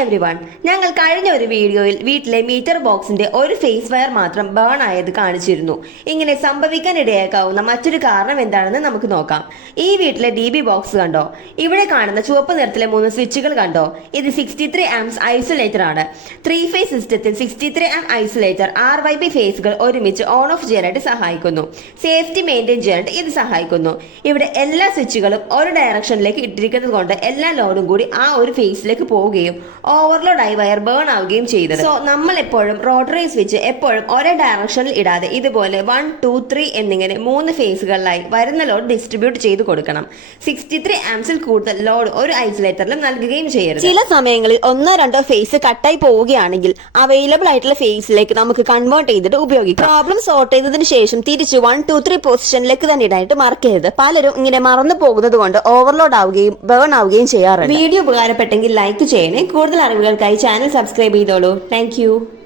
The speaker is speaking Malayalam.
എവ്രിവൺ, ഞങ്ങൾ കഴിഞ്ഞ ഒരു വീഡിയോയിൽ വീട്ടിലെ മീറ്റർ ബോക്സിന്റെ ഒരു ഫേസ് വയർ മാത്രം ബേൺ ആയത് കാണിച്ചിരുന്നു. ഇങ്ങനെ സംഭവിക്കാനിടയാക്കാവുന്ന മറ്റൊരു കാരണം എന്താണെന്ന് നമുക്ക് നോക്കാം. ഈ വീട്ടിലെ DB ബോക്സ് കണ്ടോ? ഇവിടെ കാണുന്ന ചുവപ്പ് നിറത്തിലെ 3 സ്വിച്ചുകൾ കണ്ടോ? ഇത് 63 ആംപ്സ് ഐസൊലേറ്റർ ആണ്. 3 ഫേസ് സിസ്റ്റത്തിൽ 63 ആംപ് ഐസൊലേറ്റർ RYB ഫേസുകൾ ഒരുമിച്ച് ഓൺ ഓഫ് ചെയ്യാനായിട്ട് സഹായിക്കുന്നു. സേഫ്റ്റി മെയിൻറ്റെയിൻ ചെയ്യാനായിട്ട് ഇത് സഹായിക്കുന്നു. ഇവിടെ എല്ലാ സ്വിച്ചുകളും ഒരു ഡയറക്ഷനിലേക്ക് ഇട്ടിരിക്കുന്നത് കൊണ്ട് എല്ലാ ലോഡും കൂടി ആ ഒരു ഫേസിലേക്ക് പോവുകയും ഓവർലോഡ് ആയി വയർ ബേൺ ആവുകയും ചെയ്തത്. സോ നമ്മൾ എപ്പോഴും റോട്ടറി സ്വിച്ച് എപ്പോഴും ഒരേ ഡയറക്ഷനിൽ ഇടാതെ ഇതുപോലെ 1, 2, 3 എന്നിങ്ങനെ 3 ഫേസുകളിലായി വരുന്ന ലോഡ് ഡിസ്ട്രിബ്യൂട്ട് ചെയ്ത് കൊടുക്കണം. 63 ആംപ്സിൽ കൂടുതൽ ലോഡ് ഒരു ഐസൊലേറ്ററിലും നൽകുകയും ചെയ്യരുത്. ചില സമയങ്ങളിൽ 1-2 ഫേസ് കട്ടായി പോവുകയാണെങ്കിൽ അവൈലബിൾ ആയിട്ടുള്ള ഫേസിലേക്ക് നമുക്ക് കൺവേർട്ട് ചെയ്തിട്ട് ഉപയോഗിക്കാം. പ്രോബ്ലം സോർട്ട് ചെയ്തതിനു ശേഷം തിരിച്ച് 1, 2, 3 പൊസിഷനിലേക്ക് തന്നെ ഇടാനായിട്ട് മറക്കരുത്. പലരും ഇങ്ങനെ മറന്നു പോകുന്നത് കൊണ്ട് ഓവർലോഡ് ആവുകയും ബേൺ ആവുകയും ചെയ്യാറുണ്ട്. വീഡിയോ ഉപകാരപ്പെട്ടെങ്കിൽ ലൈക്ക് ചെയ്യണേ. കൂടുതൽ അറിവുകൾക്കായി ചാനൽ സബ്സ്ക്രൈബ് ചെയ്തോളൂ. താങ്ക്